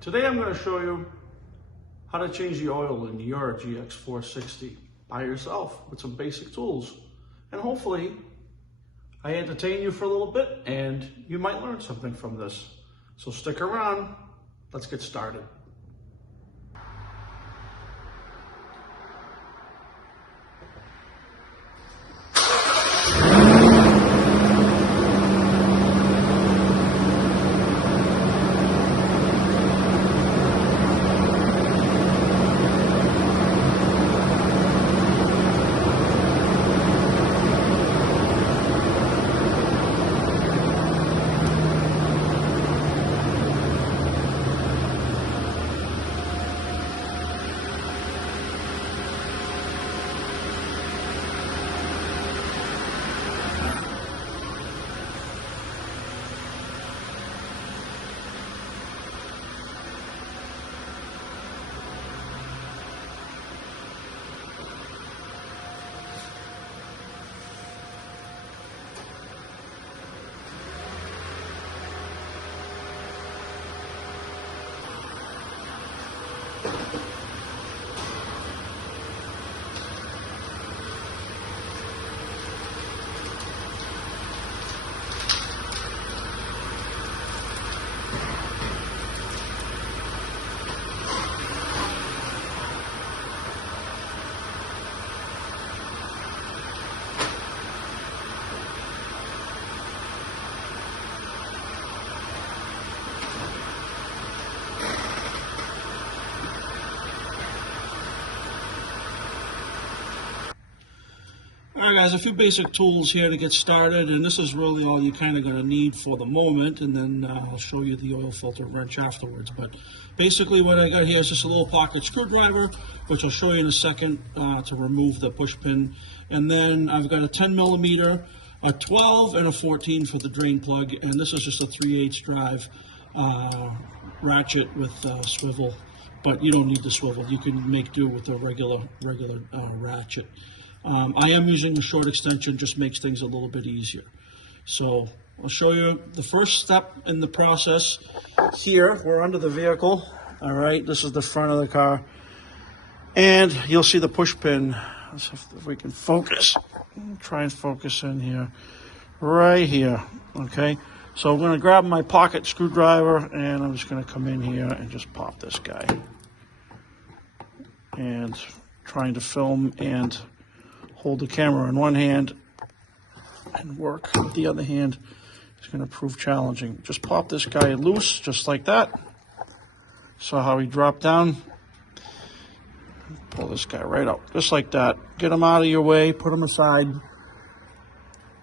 Today I'm going to show you how to change the oil in your GX460 by yourself with some basic tools. And hopefully I entertain you for a little bit and you might learn something from this. So stick around, let's get started. All right, guys, a few basic tools here to get started, and this is really all you're kind of going to need for the moment, and then I'll show you the oil filter wrench afterwards. But basically what I got here is just a little pocket screwdriver, which I'll show you in a second to remove the push pin. And then I've got a 10 millimeter, a 12, and a 14 for the drain plug, and this is just a 3/8 drive ratchet with swivel, but you don't need the swivel. You can make do with a regular ratchet. I am using a short extension, just makes things a little bit easier. So I'll show you the first step in the process. Here, we're under the vehicle. All right, this is the front of the car. And you'll see the push pin. Let's see if we can focus. Try and focus in here. Right here, okay? So I'm gonna grab my pocket screwdriver and I'm just gonna come in here and just pop this guy. And trying to film and hold the camera in one hand and work with the other hand is going to prove challenging. Just pop this guy loose, just like that. Saw how he dropped down. Pull this guy right out, just like that. Get him out of your way, put him aside,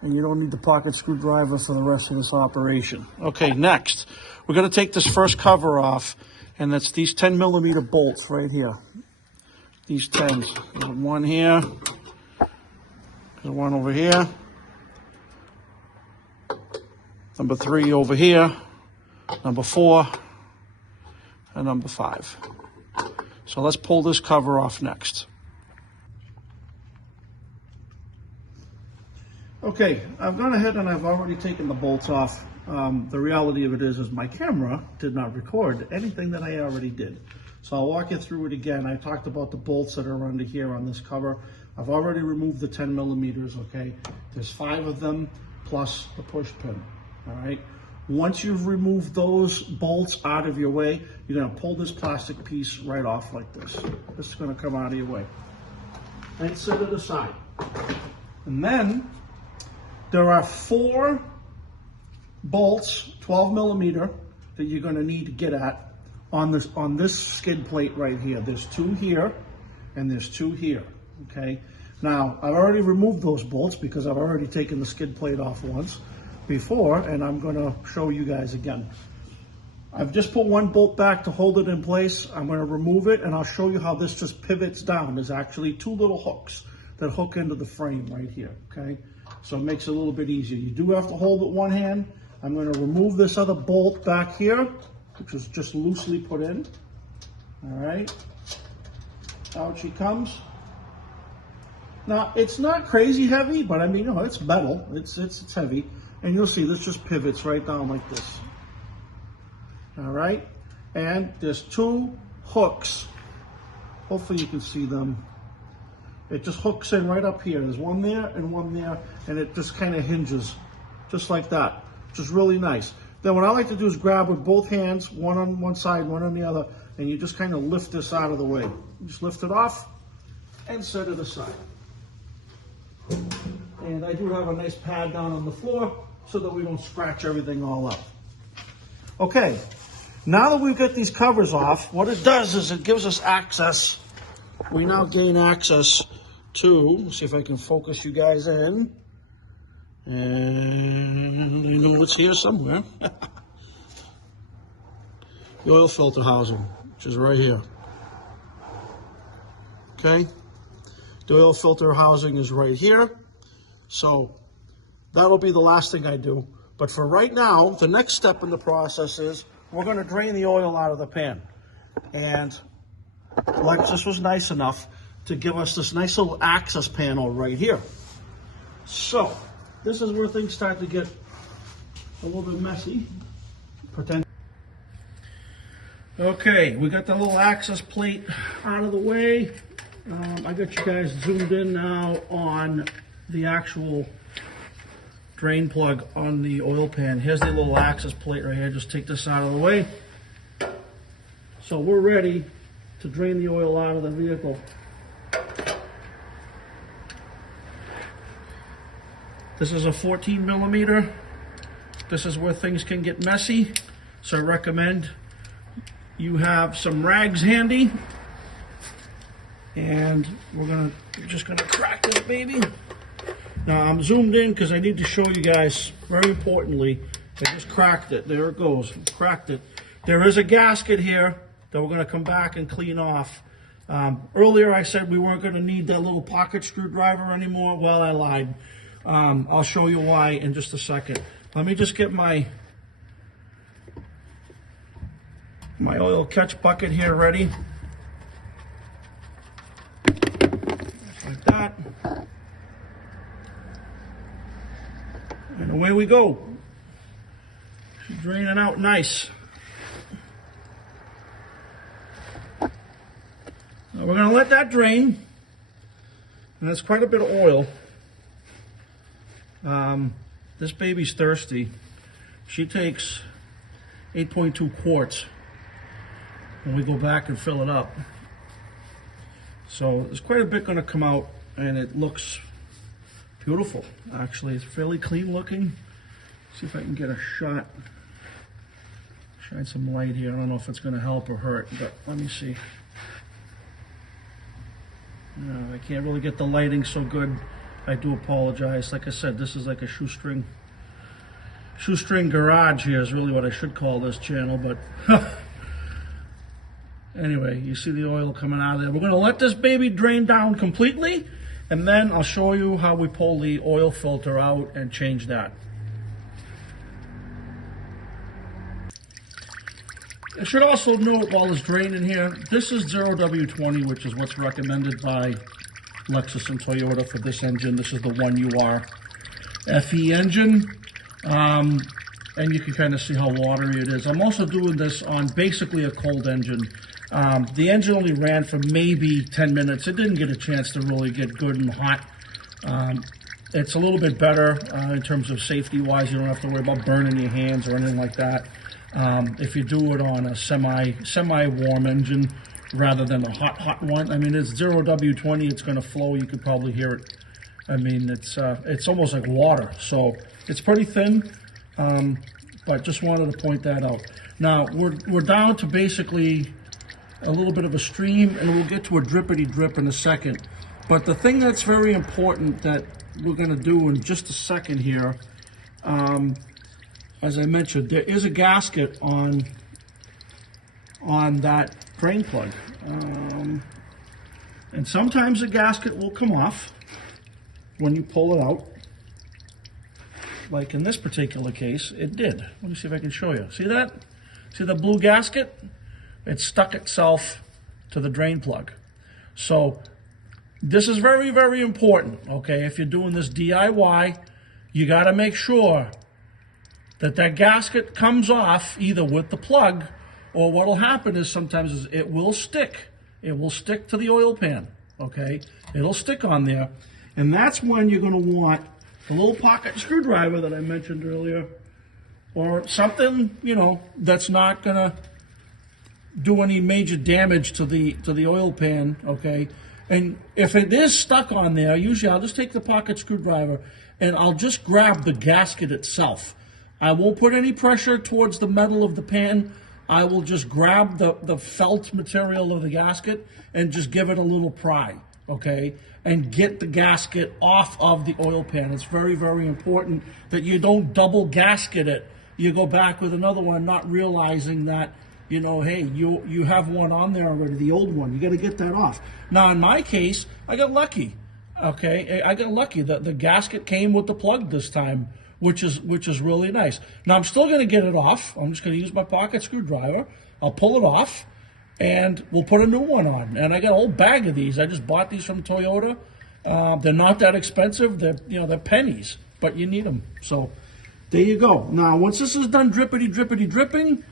and you don't need the pocket screwdriver for the rest of this operation. Okay, next, we're going to take this first cover off, and that's these 10 millimeter bolts right here. These 10s. There's one here. There's one over here, number 3 over here, number 4, and number 5. So let's pull this cover off next. Okay, I've gone ahead and I've already taken the bolts off. The reality of it is my camera did not record anything that I already did. So I'll walk you through it again. I talked about the bolts that are under here on this cover. I've already removed the 10 millimeters, okay? There's 5 of them plus the push pin, all right? Once you've removed those bolts out of your way, you're gonna pull this plastic piece right off like this. This is gonna come out of your way. And set it aside. And then there are 4 bolts, 12 millimeter, that you're gonna need to get at on this skid plate right here. There's 2 here and there's 2 here. Okay, now I've already removed those bolts because I've already taken the skid plate off once before, and I'm going to show you guys again. I've just put one bolt back to hold it in place. I'm going to remove it and I'll show you how this just pivots down. There's actually 2 little hooks that hook into the frame right here, okay? So it makes it a little bit easier. You do have to hold it one hand. I'm going to remove this other bolt back here, which is just loosely put in. All right, out she comes. Now, it's not crazy heavy, but I mean, you know, it's metal. It's heavy. And you'll see this just pivots right down like this. All right. And there's 2 hooks. Hopefully you can see them. It just hooks in right up here. There's one there and one there, and it just kind of hinges, just like that, which is really nice. Then what I like to do is grab with both hands, one on one side, one on the other, and you just kind of lift this out of the way. You just lift it off and set it aside. And I do have a nice pad down on the floor so that we don't scratch everything all up. Okay, now that we've got these covers off, what it does is it gives us access. We now gain access to, see if I can focus you guys in. And I know it's here somewhere. The oil filter housing, which is right here. Okay, the oil filter housing is right here. So that'll be the last thing I do. But for right now, the next step in the process is we're going to drain the oil out of the pan. And Lexus was nice enough to give us this nice little access panel right here. So this is where things start to get a little bit messy. Okay, we got the little access plate out of the way. I got you guys zoomed in now on the actual drain plug on the oil pan. Here's the little access plate right here. Just take this out of the way. So we're ready to drain the oil out of the vehicle. This is a 14 millimeter. This is where things can get messy. So I recommend you have some rags handy. And we're just gonna crack this baby. Now I'm zoomed in because I need to show you guys, very importantly, I just cracked it. There it goes, cracked it. There is a gasket here that we're gonna come back and clean off. Earlier I said we weren't gonna need that little pocket screwdriver anymore. Well, I lied. I'll show you why in just a second. Let me just get my oil catch bucket here ready. Just like that. And away we go. Drain it out nice. Now we're going to let that drain. And that's quite a bit of oil. This baby's thirsty. She takes 8.2 quarts when we go back and fill it up. So there's quite a bit going to come out, and it looks beautiful. Actually, it's fairly clean looking. See if I can get a shot. Shine some light here. I don't know if it's going to help or hurt, but let me see. No, I can't really get the lighting so good. I do apologize. Like I said, this is like a shoestring garage here is really what I should call this channel, but anyway, you see the oil coming out of there. We're going to let this baby drain down completely, and then I'll show you how we pull the oil filter out and change that. I should also note while it's draining here, this is 0W20, which is what's recommended by Lexus and Toyota for this engine. This is the 1UR FE engine. And you can kind of see how watery it is. I'm also doing this on basically a cold engine. The engine only ran for maybe 10 minutes. It didn't get a chance to really get good and hot. It's a little bit better in terms of safety-wise. You don't have to worry about burning your hands or anything like that. If you do it on a semi-warm engine rather than a hot one, I mean, it's 0W20. It's going to flow. You could probably hear it. I mean, it's almost like water. So it's pretty thin. But just wanted to point that out. Now we're down to basically a little bit of a stream, and we'll get to a drippity drip in a second. But the thing that's very important that we're going to do in just a second here, as I mentioned, there is a gasket on that drain plug, and sometimes the gasket will come off when you pull it out. Like in this particular case, it did. Let me see if I can show you. See that? See the blue gasket? It stuck itself to the drain plug. So this is very, very important, okay? If you're doing this DIY, you got to make sure that that gasket comes off either with the plug or what'll happen is sometimes is it will stick. It will stick to the oil pan, okay? It'll stick on there. And that's when you're gonna want the little pocket screwdriver that I mentioned earlier, or something, you know, that's not gonna do any major damage to the oil pan, okay? And if it is stuck on there, usually I'll just take the pocket screwdriver and I'll just grab the gasket itself. I won't put any pressure towards the metal of the pan. I will just grab the felt material of the gasket and just give it a little pry, okay? And get the gasket off of the oil pan. It's very, very important that you don't double gasket it. You go back with another one not realizing that, you know, hey, you have one on there already, the old one. You got to get that off. Now, in my case, I got lucky, okay? I got lucky that the gasket came with the plug this time, which is really nice. Now, I'm still going to get it off. I'm just going to use my pocket screwdriver. I'll pull it off, and we'll put a new one on. And I got a whole bag of these. I just bought these from Toyota. They're not that expensive. They're pennies, but you need them. So there you go. Now, once this is done dripping,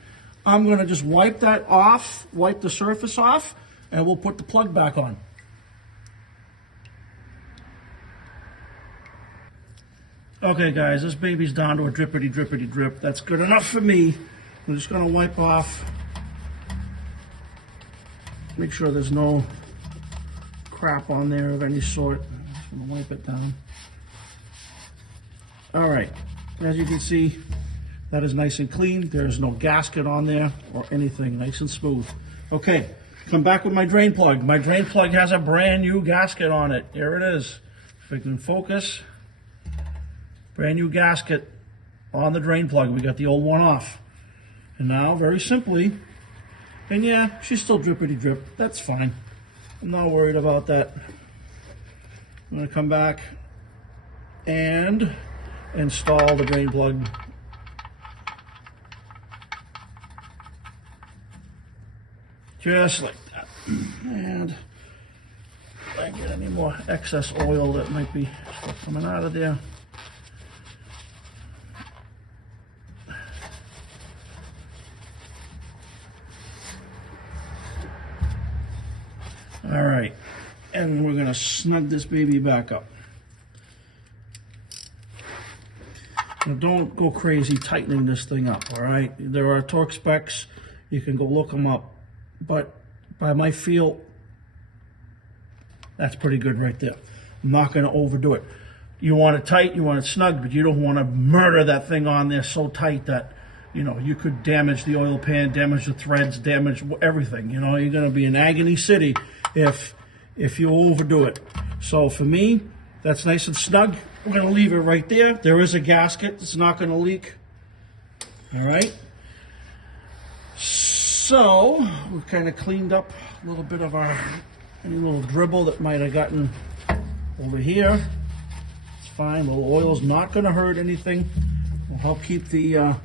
I'm going to just wipe that off, wipe the surface off, and we'll put the plug back on. Okay, guys, this baby's down to a drip. That's good enough for me. I'm just going to wipe off. Make sure there's no crap on there of any sort. I'm just going to wipe it down. All right, as you can see, that is nice and clean. There's no gasket on there or anything, nice and smooth. Okay, come back with my drain plug. My drain plug has a brand new gasket on it. Here it is. If we can focus, brand new gasket on the drain plug. We got the old one off. And now, very simply, and yeah, she's still drip. That's fine. I'm not worried about that. I'm gonna come back and install the drain plug. Just like that. And if I get any more excess oil that might be still coming out of there. All right, and we're gonna snug this baby back up. Now don't go crazy tightening this thing up, all right? There are torque specs, you can go look them up, but by my feel, that's pretty good right there. I'm not gonna overdo it. You want it tight, you want it snug, but you don't wanna murder that thing on there so tight that, you know, you could damage the oil pan, damage the threads, damage everything. You know, you're gonna be in agony city if you overdo it. So for me, that's nice and snug. We're gonna leave it right there. There is a gasket, it's not gonna leak. All right. So we've kind of cleaned up a little bit of any little dribble that might have gotten over here. It's fine, a little oil's not gonna hurt anything. It'll help keep the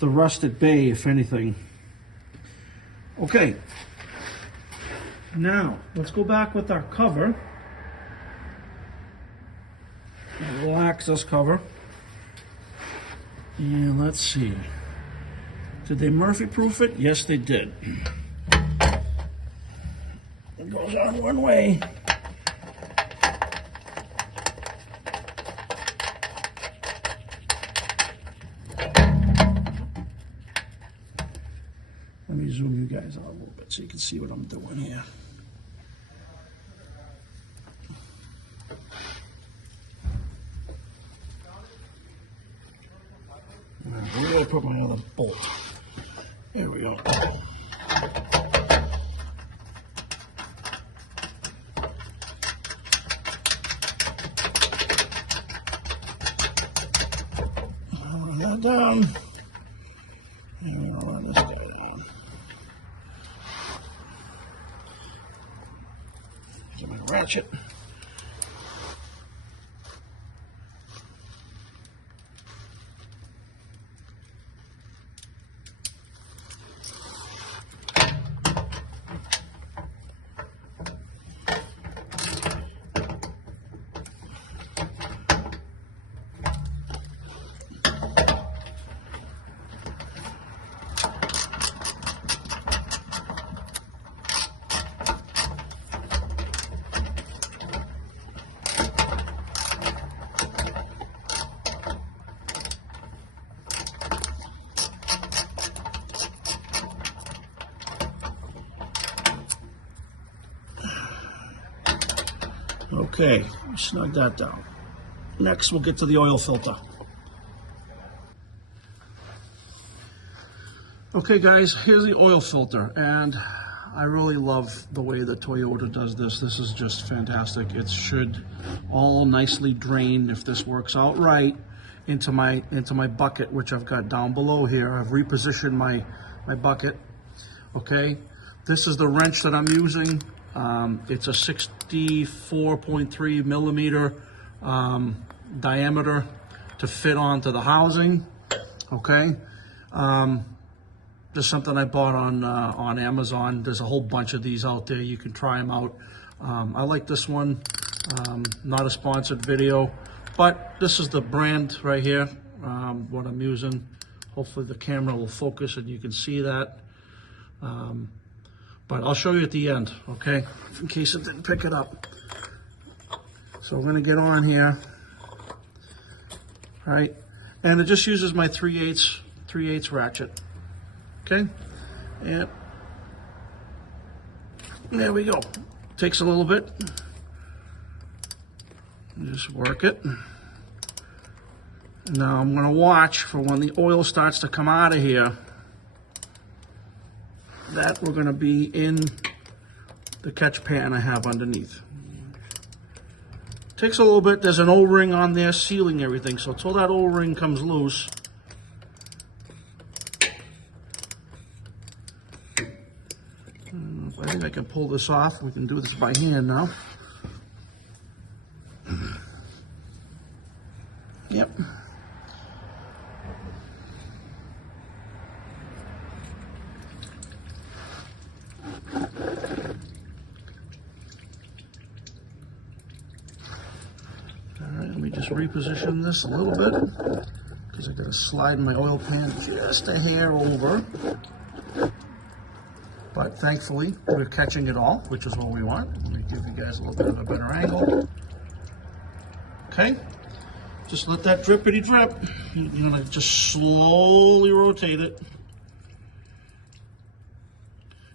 rust at bay, if anything. Okay. Now, let's go back with our cover. A little access cover. And let's see. Did they Murphy proof it? Yes, they did. It goes on one way. Let me zoom you guys out a little bit so you can see what I'm doing here. I'm going to put my other bolt. There we go. Run that down. And we're going to run this guy down. Get my ratchet. Okay, snug that down. Next, we'll get to the oil filter. Okay guys, here's the oil filter, and I really love the way that Toyota does this. This is just fantastic. It should all nicely drain, if this works out right, into my bucket, which I've got down below here. I've repositioned my bucket. Okay, this is the wrench that I'm using. It's a 64.3 millimeter diameter to fit onto the housing. Okay. Just something I bought on Amazon. There's a whole bunch of these out there. You can try them out. I like this one. Not a sponsored video, but this is the brand right here, what I'm using. Hopefully the camera will focus and you can see that. But I'll show you at the end, okay? In case it didn't pick it up. So I'm gonna get on here, right? And it just uses my 3/8 ratchet. Okay, and there we go. Takes a little bit. Just work it. Now I'm going to watch for when the oil starts to come out of here, that we're going to be in the catch pan I have underneath. Takes a little bit. There's an O-ring on there sealing everything, so until that O-ring comes loose, I think I can pull this off. We can do this by hand now. Yep. All right, let me just reposition this a little bit because I got to slide my oil pan just a hair over. But thankfully, we're catching it all, which is what we want. Let me give you guys a little bit of a better angle. Okay, just let that drippity drip. You're gonna just slowly rotate it.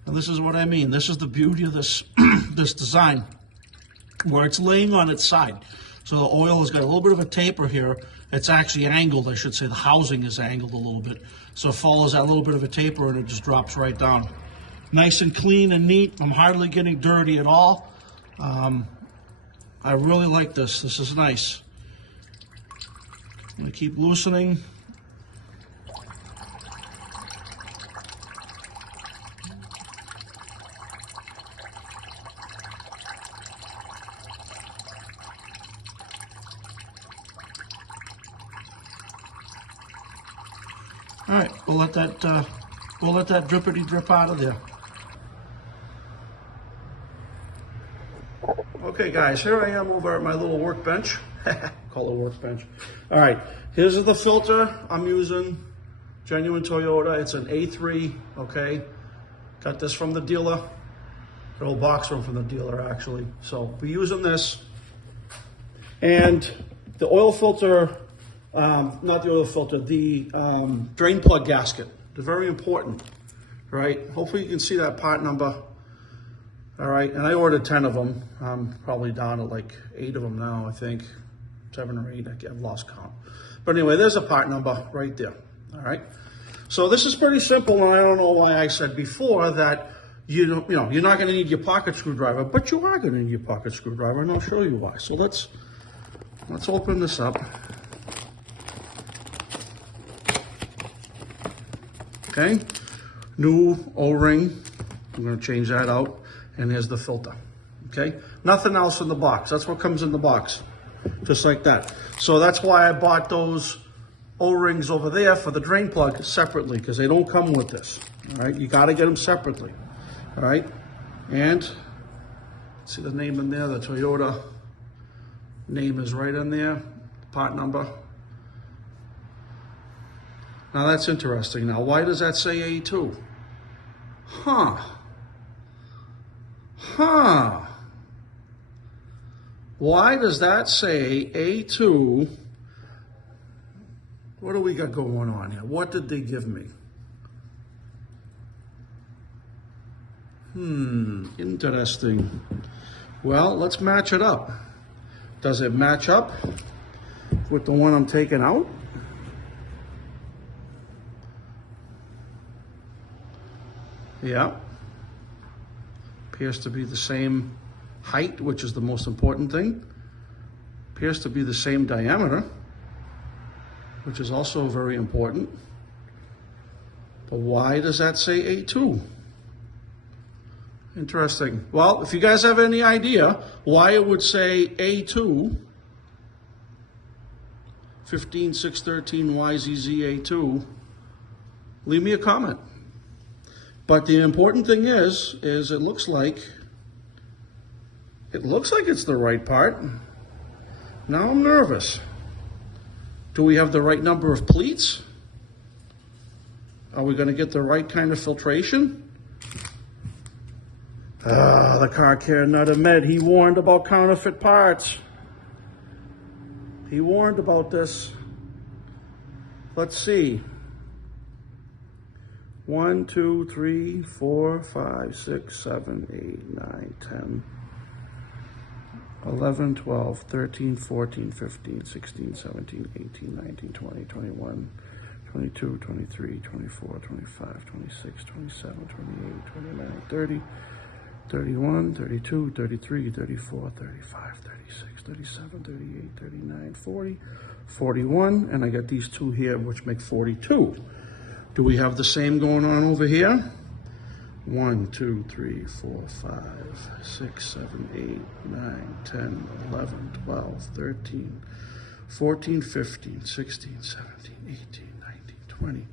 And this is what I mean. This is the beauty of this, this design, where it's laying on its side. So the oil has got a little bit of a taper here. It's actually angled, I should say. The housing is angled a little bit. So it follows that little bit of a taper and it just drops right down. Nice and clean and neat. I'm hardly getting dirty at all. I really like this. This is nice. I'm going to keep loosening. All right, we'll let that drippity drip out of there. Okay guys, here I am over at my little workbench. Call it a workbench. All right, here's the filter I'm using. Genuine Toyota, it's an A3, okay? Got this from the dealer. The old box room from the dealer actually. So we're using this. And the oil filter, not the oil filter, the drain plug gasket. They're very important, right? Hopefully you can see that part number. All right, and I ordered 10 of them. I'm probably down to like 8 of them now, I think. 7 or 8, I've lost count. But anyway, there's a part number right there, all right? So this is pretty simple, and I don't know why I said before that you're not gonna need your pocket screwdriver, but you are gonna need your pocket screwdriver, and I'll show you why. So let's open this up. Okay, new O-ring, I'm gonna change that out. And here's the filter, okay? Nothing else in the box. That's what comes in the box, just like that. So that's why I bought those O-rings over there for the drain plug separately, because they don't come with this, all right? You gotta get them separately, all right? And see the name in there, the Toyota name is right in there, part number. Now that's interesting. Now, why does that say A2? Why does that say A2? What do we got going on here? What did they give me? Interesting. Well, let's match it up. Does it match up with the one I'm taking out? Yeah. Appears to be the same height, which is the most important thing. Appears to be the same diameter, which is also very important. But why does that say A2? Interesting. Well, if you guys have any idea why it would say A2, 15613YZZ A2, leave me a comment. But the important thing is it looks like it's the right part. Now I'm nervous. Do we have the right number of pleats? Are we going to get the right kind of filtration? The car care nut Ahmed, he warned about counterfeit parts. He warned about this. Let's see. 1, 2, 3, 4, 5, 6, 7, 8, 9, 10, 11, 12, 13, 14, 15, 16, 17, 18, 19, 20, 21, 22, 23, 24, 25, 26, 27, 28, 29, 30, 31, 32, 33, 34, 35, 36, 37, 38, 39, 40, 41, and I got these two here, which make 42. Do we have the same going on over here? 1, 2, 3, 4, 5, 6, 7, 8, 9, 10, 11, 12, 13, 14, 15, 16, 17, 18, 19, 20,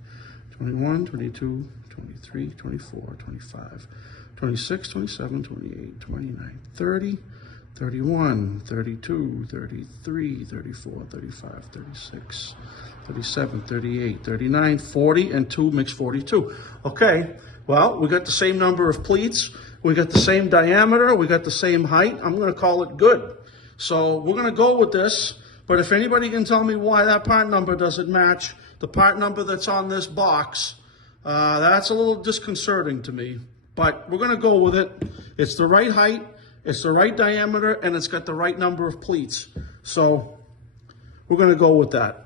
21, 22, 23, 24, 25, 26, 27, 28, 29, 30, 31, 32, 33, 34, 35, 36, 37, 38, 39, 40, and 2 makes 42. Okay, well, we got the same number of pleats. We got the same diameter. We got the same height. I'm going to call it good. So we're going to go with this. But if anybody can tell me why that part number doesn't match the part number that's on this box, that's a little disconcerting to me. But we're going to go with it. It's the right height. It's the right diameter, and it's got the right number of pleats. So we're going to go with that.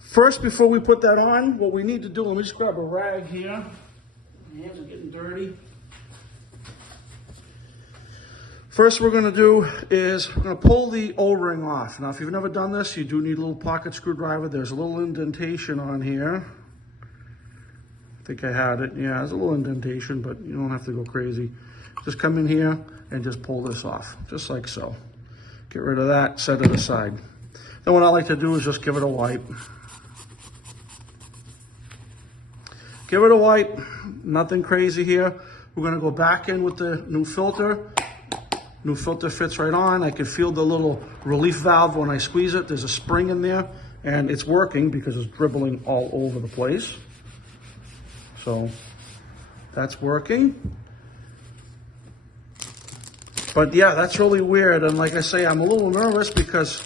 First, before we put that on, what we need to do, let me just grab a rag here. My hands are getting dirty. First we're going to do is we're going to pull the O-ring off. Now, if you've never done this, you do need a little pocket screwdriver. There's a little indentation on here. I think I had it. Yeah, there's a little indentation, but you don't have to go crazy. Just come in here and just pull this off, just like so. Get rid of that, set it aside. Then what I like to do is just give it a wipe. Give it a wipe, nothing crazy here. We're gonna go back in with the new filter. New filter fits right on. I can feel the little relief valve when I squeeze it. There's a spring in there, and it's working because it's dribbling all over the place. So that's working. But yeah, that's really weird. And like I say, I'm a little nervous because,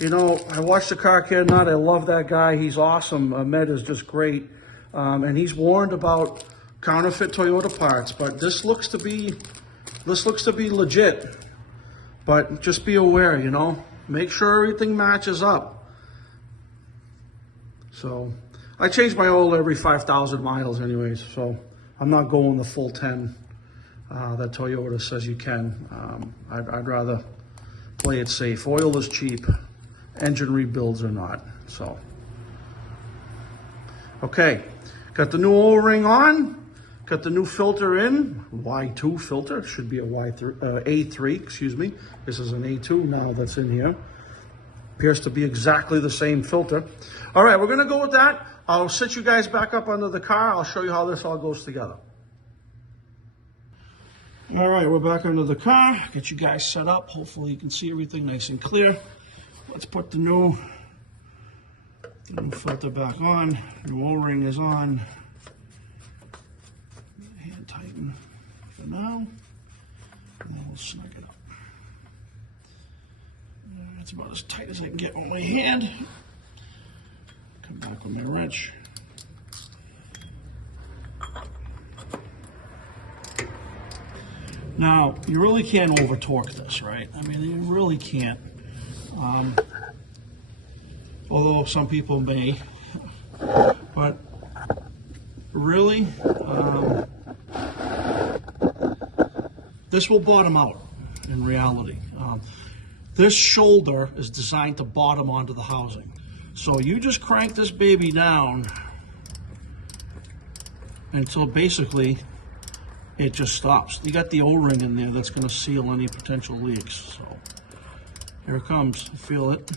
you know, I watched the Car Care Nut. I love that guy. He's awesome. Ahmed is just great. And he's warned about counterfeit Toyota parts, but this looks to be legit. But just be aware, you know, make sure everything matches up. So I change my oil every 5,000 miles anyways, so I'm not going the full 10 that Toyota says you can. I'd rather play it safe. Oil is cheap, engine rebuilds are not. So okay. Got the new O-ring on, got the new filter in, Y2 filter, it should be a A3, excuse me. This is an A2 now that's in here. Appears to be exactly the same filter. All right, we're gonna go with that. I'll sit you guys back up under the car. I'll show you how this all goes together. All right, we're back under the car. Get you guys set up. Hopefully you can see everything nice and clear. Let's put the new filter back on. The O-ring is on. Hand tighten for now. And then we'll snug it up. That's about as tight as I can get on my hand. Come back with my wrench. Now, you really can't over torque this, right? I mean, you really can't. Although some people may, but really, this will bottom out in reality. This shoulder is designed to bottom onto the housing. So you just crank this baby down until basically it just stops. You got the O-ring in there that's going to seal any potential leaks. So here it comes. Feel it.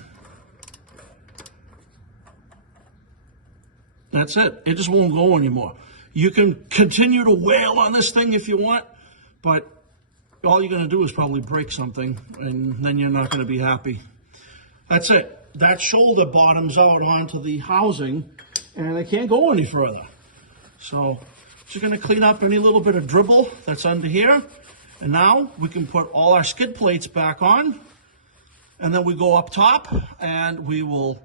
That's it. It just won't go anymore. You can continue to wail on this thing if you want, but all you're going to do is probably break something, and then you're not going to be happy. That's it. That shoulder bottoms out onto the housing, and it can't go any further. So just going to clean up any little bit of dribble that's under here, and now we can put all our skid plates back on, and then we go up top, and we will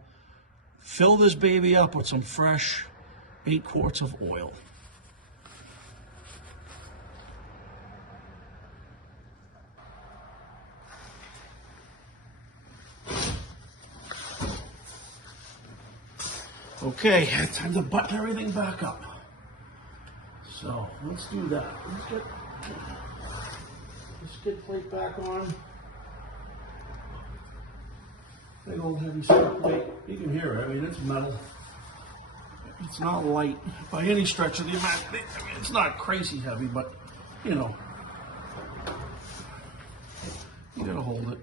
fill this baby up with some fresh 8 quarts of oil. Okay, time to button everything back up. So let's do that. Let's get the skid plate back on. Big old heavy skid plate. You can hear it. I mean, it's metal. It's not light by any stretch of the imagination. I mean, it's not crazy heavy, but you know, you gotta hold it.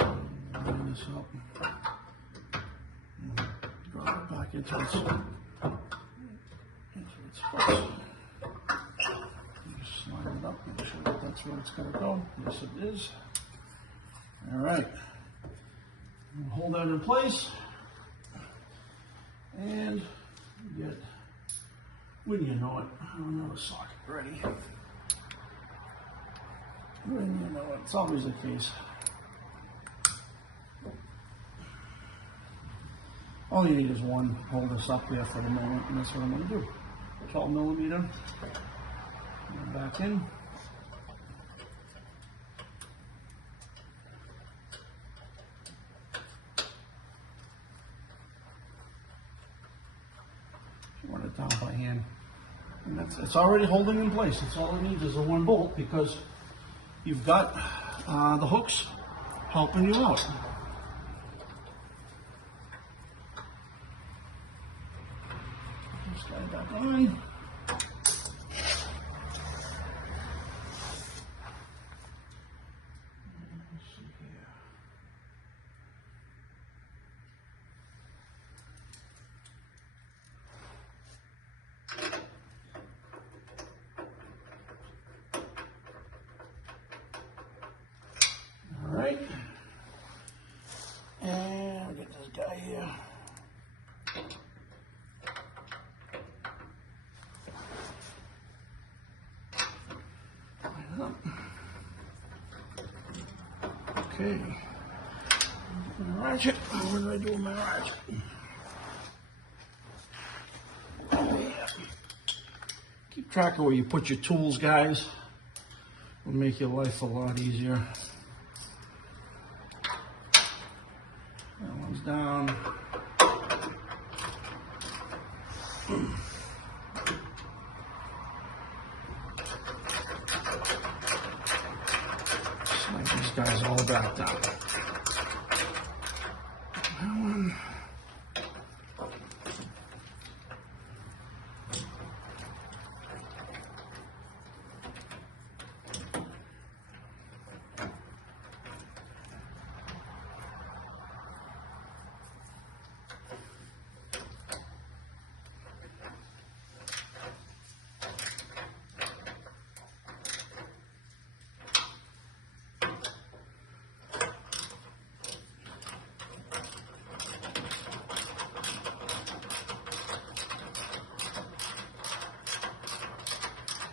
Line this up. Drop it back into its spot. Just slide it up, make sure that that's where it's going to go. Yes, it is. All right. Hold that in place. And get, when you know it, I don't know the socket ready. When you know it, it's always the case. All you need is one. Hold this up there for the moment, and that's what I'm going to do. 12 millimeter. And back in. Run it down by hand. And it's already holding in place. That's all it needs is a one bolt, because you've got the hooks helping you out. Just got it back on. And we get this guy here. Line up. Okay. Ratchet. What do I do with my ratchet? Yeah. Keep track of where you put your tools, guys. It'll make your life a lot easier. That one's down. Slide these guys all back down. That one.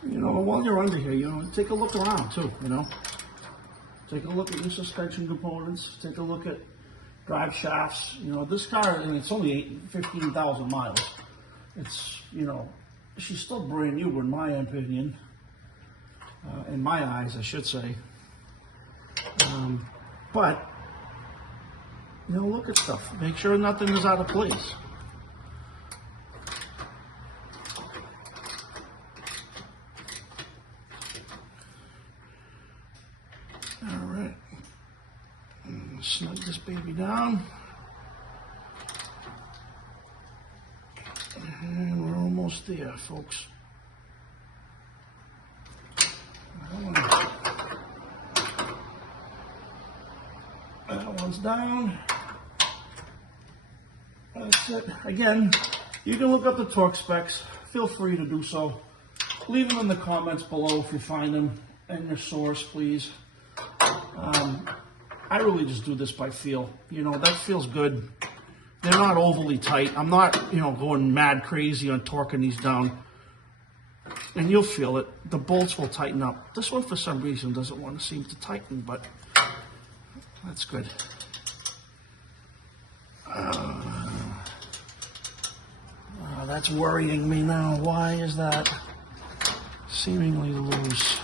You know, while you're under here, you know, take a look around too, you know. Take a look at your suspension components. Take a look at drive shafts. You know, this car, and it's only 15,000 miles. It's, you know, she's still brand new in my opinion. In my eyes, I should say. But, you know, look at stuff. Make sure nothing is out of place. All right. Snug this baby down. And we're almost there, folks. That one's down. That's it. Again, you can look up the torque specs. Feel free to do so. Leave them in the comments below if you find them, and your source, please. I really just do this by feel. You know, that feels good. They're not overly tight. I'm not, you know, going mad crazy on torquing these down. And you'll feel it. The bolts will tighten up. This one, for some reason, doesn't want to seem to tighten, but that's good. That's worrying me now. Why is that seemingly loose?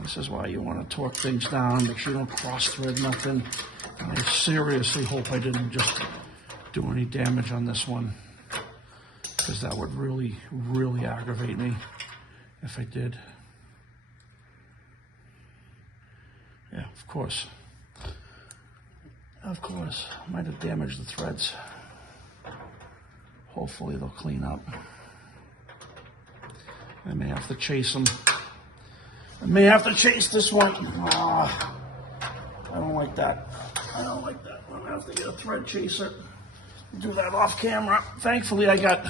This is why you want to torque things down. Make sure you don't cross-thread nothing. And I seriously hope I didn't just do any damage on this one, because that would really, really aggravate me if I did. Yeah, of course. Of course. Might have damaged the threads. Hopefully they'll clean up. I may have to chase them. I may have to chase this one. I don't like that. I don't like that. I'm gonna have to get a thread chaser. Do that off camera. Thankfully, I got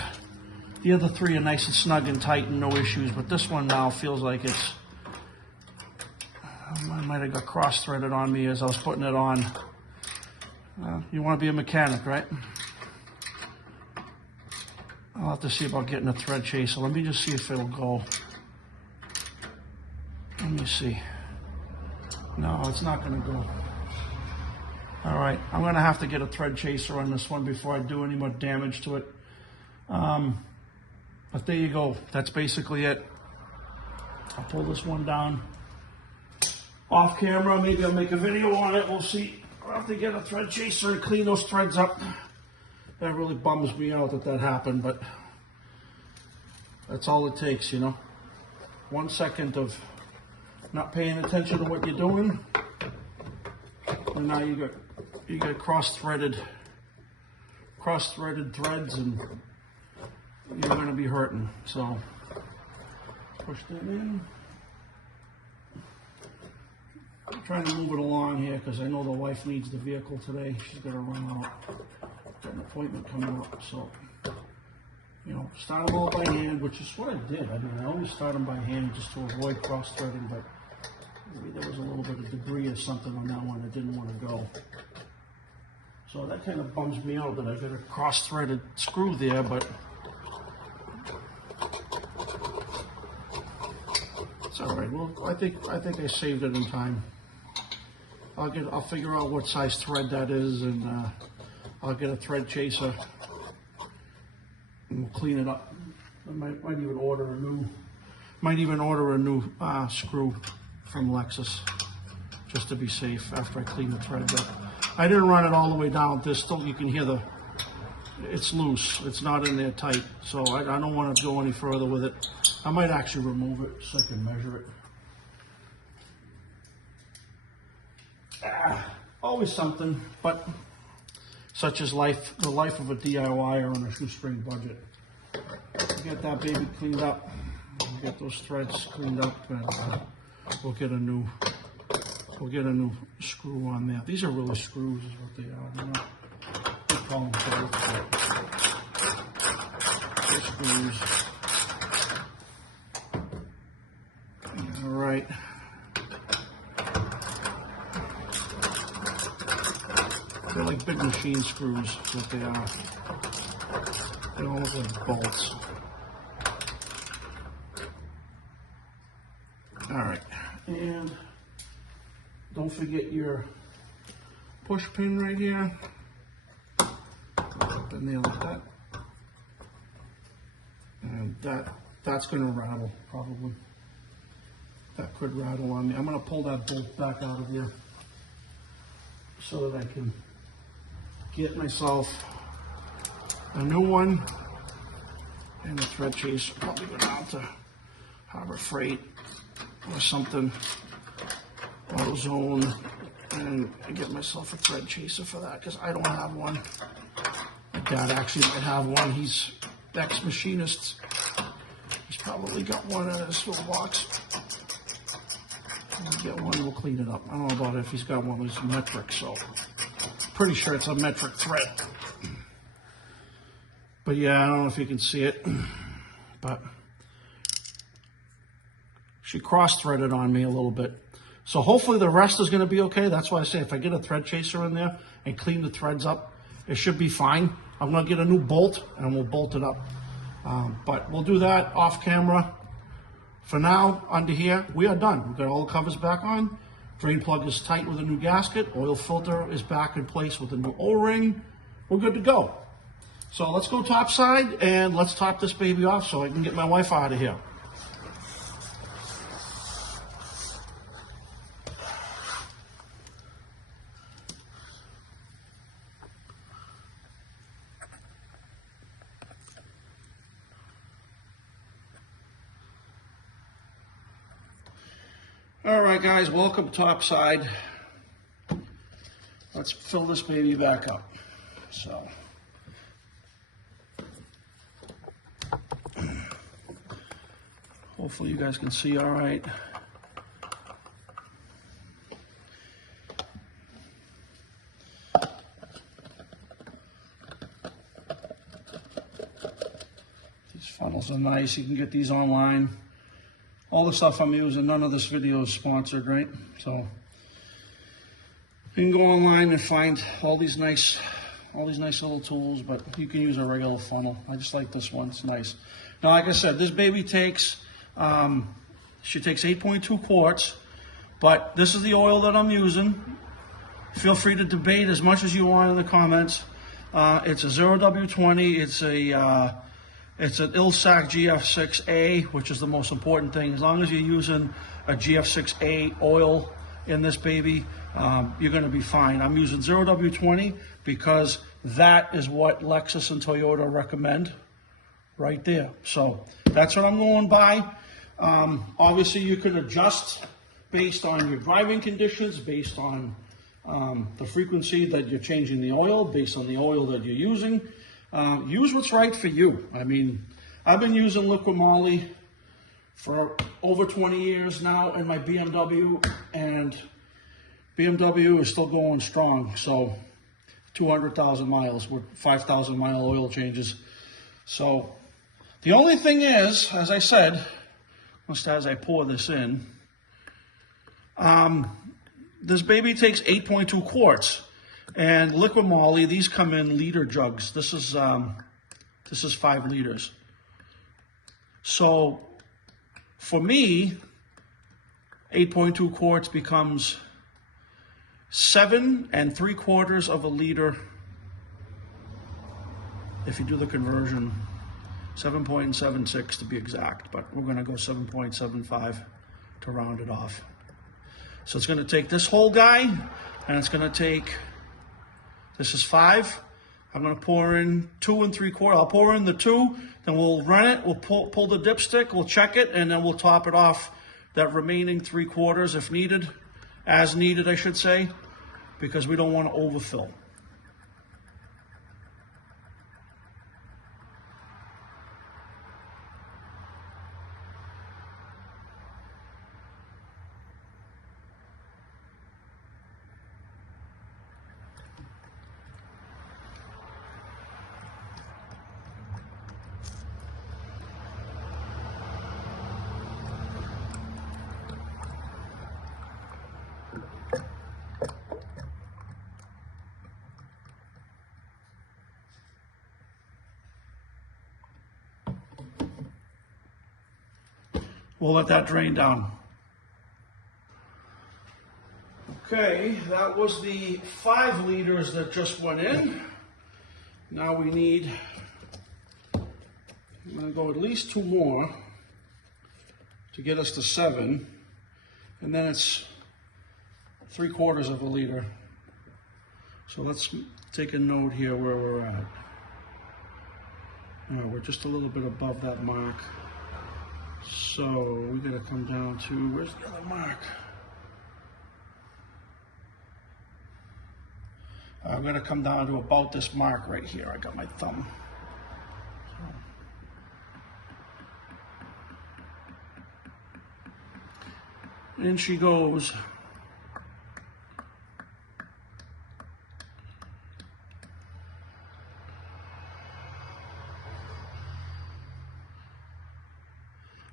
the other three are nice and snug and tight and no issues, but this one now feels like it's, I might have got cross-threaded on me as I was putting it on. You want to be a mechanic, right? I'll have to see about getting a thread chaser. Let me just see if it'll go. Let me see. No, it's not going to go. All right, I'm going to have to get a thread chaser on this one before I do any more damage to it. But there you go. That's basically it. I'll pull this one down off camera. Maybe I'll make a video on it. We'll see. I'll have to get a thread chaser and clean those threads up. That really bums me out that that happened, but that's all it takes, you know. 1 second of not paying attention to what you're doing, and now you got cross-threaded threads, and you're going to be hurting. So push that in. I'm trying to move it along here because I know the wife needs the vehicle today. She's got to run out. Got an appointment coming up, so you know, start them all by hand, which is what I did. I mean, I always start them by hand just to avoid cross-threading, but maybe there was a little bit of debris or something on that one I didn't want to go. So that kind of bums me out that I got a cross-threaded screw there, but it's all right. Well, I think I saved it in time. I'll figure out what size thread that is, and I'll get a thread chaser and we'll clean it up. I might even order a new screw from Lexus just to be safe after I clean the threads up. I didn't run it all the way down. There's still, you can hear it's loose. It's not in there tight. So I don't want to go any further with it. I might actually remove it so I can measure it. Always something, but such is life, the life of a DIYer on a shoestring budget. Get that baby cleaned up, get those threads cleaned up, and we'll get a new screw on there. These are really screws, is what they are. They're not, they call them they're screws. All right. They're like big machine screws, is what they are. They don't look like bolts. All right, and don't forget your push pin right here. Up in there like that. And that's going to rattle, probably. That could rattle on me. I'm going to pull that bolt back out of there. so that I can get myself a new one. And the thread chaser, probably go down to Harbor Freight or something, AutoZone, and get myself a thread chaser for that, because I don't have one. My dad actually might have one. He's ex-machinist. He's probably got one in his little box. We'll get one, we'll clean it up. I don't know about if he's got one that's metric, so pretty sure it's a metric thread. But yeah, I don't know if you can see it, but she cross-threaded on me a little bit. So hopefully the rest is going to be okay. That's why I say if I get a thread chaser in there and clean the threads up, it should be fine. I'm going to get a new bolt and we'll bolt it up. But we'll do that off camera. For now, under here, we are done. We've got all the covers back on. Drain plug is tight with a new gasket. Oil filter is back in place with a new O-ring. We're good to go. So let's go topside and let's top this baby off so I can get my wife out of here. All right, guys, welcome topside. Let's fill this baby back up. So. Hopefully you guys can see all right. These funnels are nice. You can get these online. All the stuff I'm using, none of this video is sponsored, right? So you can go online and find all these nice little tools, but you can use a regular funnel. I just like this one, it's nice. Now, like I said, this baby takes, she takes 8.2 quarts, but this is the oil that I'm using. Feel free to debate as much as you want in the comments. It's a 0W20, it's an Ilsac GF6A, which is the most important thing. As long as you're using a GF6A oil in this baby, you're going to be fine. I'm using 0W20 because that is what Lexus and Toyota recommend right there. So that's what I'm going by. Obviously, you can adjust based on your driving conditions, based on the frequency that you're changing the oil, based on the oil that you're using. Use what's right for you. I mean, I've been using liquid moly for over 20 years now in my BMW, and BMW is still going strong. So 200,000 miles with 5,000 mile oil changes. So the only thing is, as I said, just as I pour this in, this baby takes 8.2 quarts. And liquid moly, these come in liter jugs. This is 5 liters. So for me, 8.2 quarts becomes 7 3/4 of a liter. If you do the conversion, 7.76 to be exact, but we're going to go 7.75 to round it off. So it's going to take this whole guy, and it's going to take. This is 5. I'm going to pour in 2 3/4. I'll pour in the 2, then we'll run it. We'll pull the dipstick. We'll check it, and then we'll top it off. That remaining 3/4, if needed, as needed, I should say, because we don't want to overfill. We'll let that drain down. Okay, that was the 5 liters that just went in. Now we need, I'm going to go at least 2 more to get us to 7. And then it's 3/4 of a liter. So let's take a note here where we're at. We're just a little bit above that mark. So we gotta come down to, where's the other mark? I'm gonna come down to about this mark right here. I got my thumb. So. In she goes.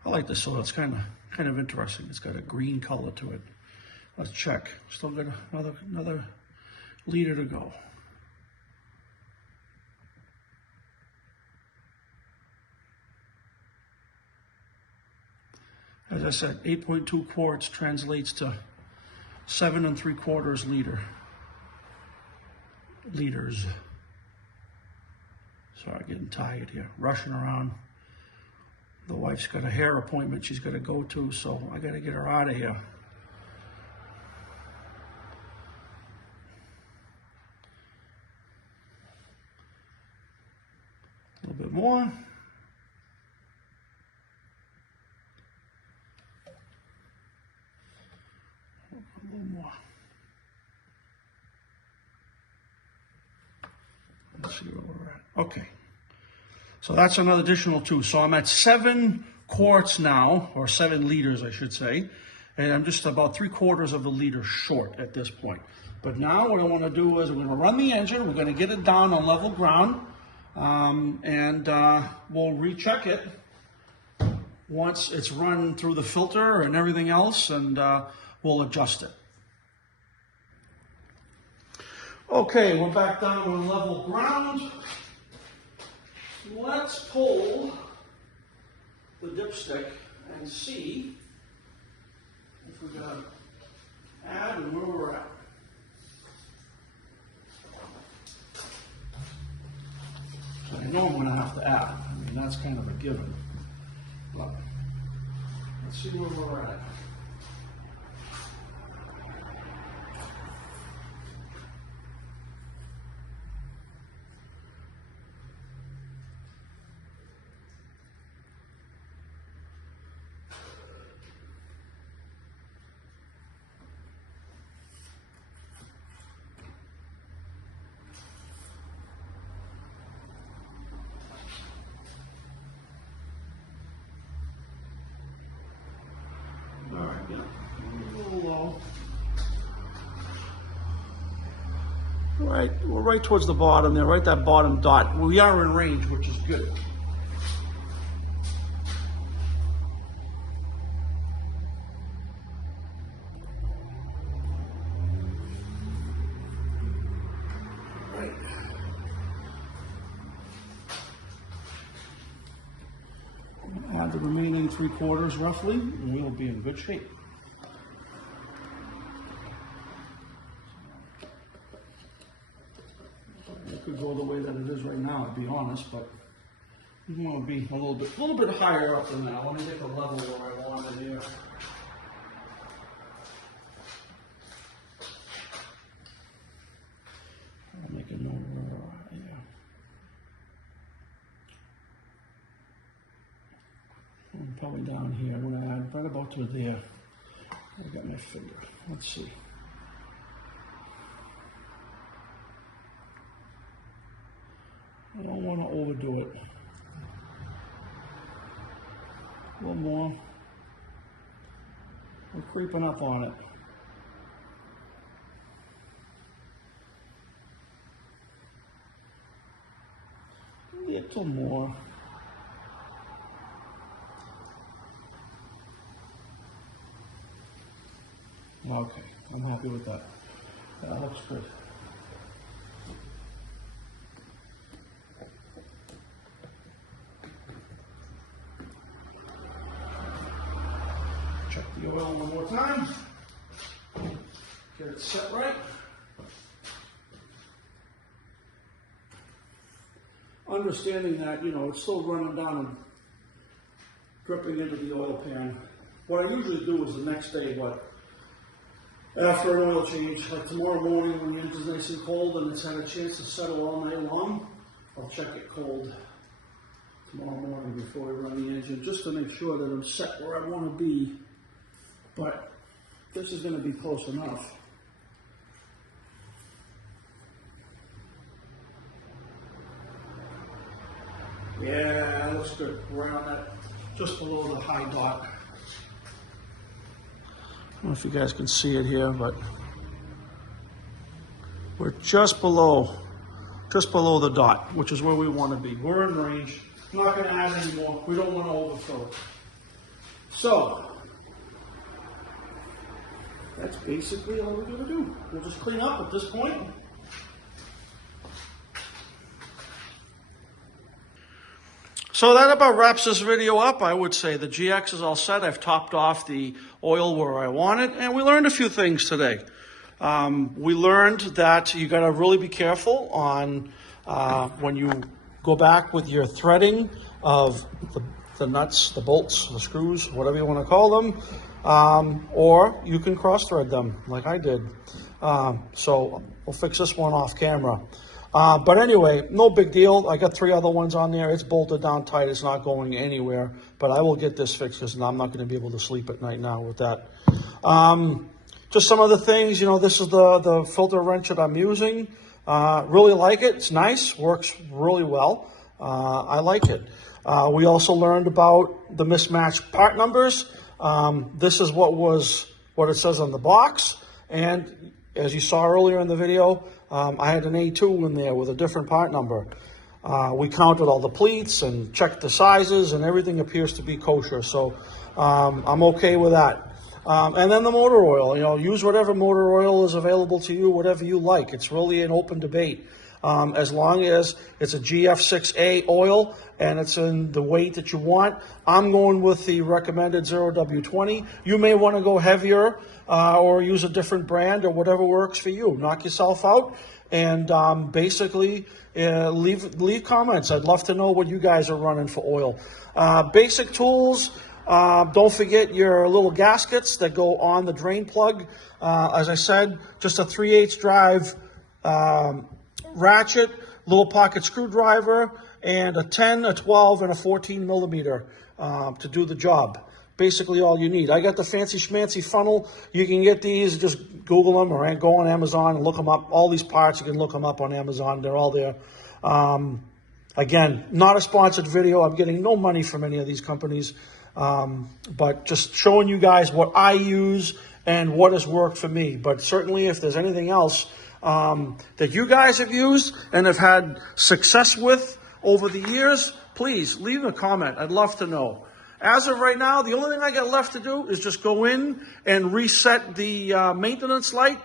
I like this soil. It's kind of interesting. It's got a green color to it. Let's check. Still got another liter to go. As I said, 8.2 quarts translates to 7 3/4 liters. Sorry, getting tired here, rushing around. The wife's got a hair appointment she's got to go to, so I got to get her out of here. A little bit more. A little more. Let's see where we're at. Okay. So that's another additional 2. So I'm at 7 quarts now, or 7 liters, I should say. And I'm just about 3/4 of a liter short at this point. But now what I want to do is we're going to run the engine. We're going to get it down on level ground. And we'll recheck it once it's run through the filter and everything else, and we'll adjust it. Okay, we're back down on level ground. Let's pull the dipstick and see if we're going to add and where we're at. So I know I'm going to have to add. I mean, that's kind of a given. But let's see where we're at. Right, we're right towards the bottom there, right that bottom dot. We are in range, which is good. Right. Add the remaining 3/4 roughly, and we'll be in good shape. It could go the way that it is right now, to be honest, but we want to be a little bit higher up than that. Let me get the level where I want it here. I'll make a note where yeah. I'm probably down here. I'm going to add right about to there. I got my finger. Let's see. I don't want to overdo it. A little more. We're creeping up on it. A little more. Okay, I'm happy with that. That looks good. Check the oil one more time. Get it set right. Understanding that, you know, it's still running down and dripping into the oil pan. What I usually do is the next day, after an oil change. Like tomorrow morning when the engine's nice and cold and it's had a chance to settle all night long, I'll check it cold tomorrow morning before we run the engine, just to make sure that I'm set where I want to be. But this is going to be close enough. Yeah, that looks good. Right on that, just below the high dot. I don't know if you guys can see it here, but we're just below the dot, which is where we want to be. We're in range. I'm not going to add any more. We don't want to overfill it. So that's basically all we're going to do. We'll just clean up at this point. So that about wraps this video up. I would say the GX is all set. I've topped off the oil where I want it, and we learned a few things today. We learned that you got to really be careful on when you go back with your threading of the nuts, the bolts, the screws, whatever you want to call them, or you can cross thread them like I did. So we'll fix this one off camera. But anyway, no big deal. I got 3 other ones on there. It's bolted down tight. It's not going anywhere. But I will get this fixed because I'm not going to be able to sleep at night now with that. Just some other things. You know, this is the filter wrench that I'm using. Really like it. It's nice. Works really well. I like it. We also learned about the mismatched part numbers. This is what it says on the box. And as you saw earlier in the video, I had an A2 in there with a different part number. We counted all the pleats and checked the sizes, and everything appears to be kosher. So I'm okay with that. And then the motor oil, you know, use whatever motor oil is available to you, whatever you like. It's really an open debate. As long as it's a GF6A oil and it's in the weight that you want. I'm going with the recommended 0W20. You may want to go heavier or use a different brand or whatever works for you. Knock yourself out and basically leave comments. I'd love to know what you guys are running for oil. Basic tools. Don't forget your little gaskets that go on the drain plug. As I said, just a 3/8 drive ratchet, little pocket screwdriver, and a 10, a 12, and a 14 millimeter to do the job. Basically all you need. I got the fancy schmancy funnel. You can get these, just Google them or go on Amazon and look them up. All these parts, you can look them up on Amazon. They're all there. Again, not a sponsored video. I'm getting no money from any of these companies. But just showing you guys what I use and what has worked for me. But certainly if there's anything else that you guys have used and have had success with over the years, please leave a comment. I'd love to know. As of right now, the only thing I got left to do is just go in and reset the maintenance light,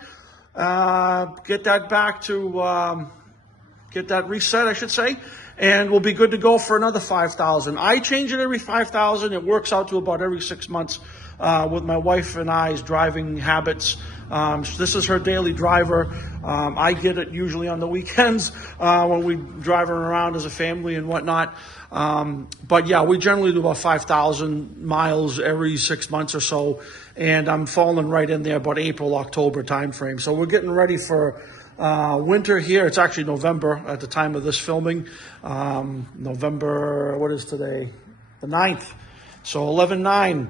get that back to, get that reset, I should say, and we'll be good to go for another 5,000. I change it every 5,000. It works out to about every 6 months with my wife and I's driving habits. This is her daily driver. I get it usually on the weekends when we driving around as a family and whatnot. But yeah, we generally do about 5,000 miles every 6 months or so. And I'm falling right in there about April, October timeframe. So we're getting ready for winter here. It's actually November at the time of this filming. November, what is today? The 9th. So 11/9.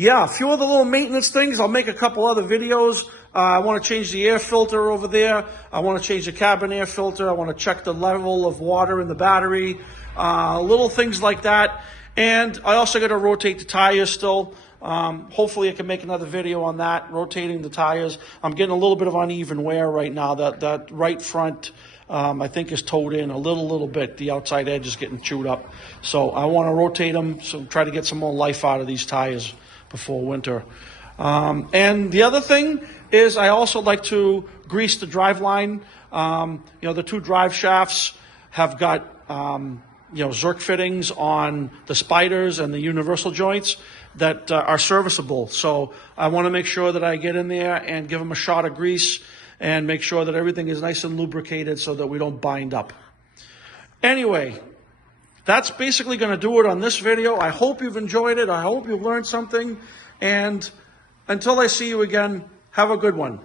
Yeah, a few other little maintenance things. I'll make a couple other videos. I want to change the air filter over there. I want to change the cabin air filter. I want to check the level of water in the battery. Little things like that. And I also got to rotate the tires still. Hopefully I can make another video on that, rotating the tires. I'm getting a little bit of uneven wear right now. That right front, I think is towed in a little bit. The outside edge is getting chewed up. So I want to rotate them, so try to get some more life out of these tires before winter. And the other thing is I also like to grease the drive line. You know, the 2 drive shafts have got, you know, Zerk fittings on the spiders and the universal joints that are serviceable. So I want to make sure that I get in there and give them a shot of grease and make sure that everything is nice and lubricated so that we don't bind up. Anyway, that's basically going to do it on this video. I hope you've enjoyed it. I hope you've learned something. And Until I see you again, have a good one.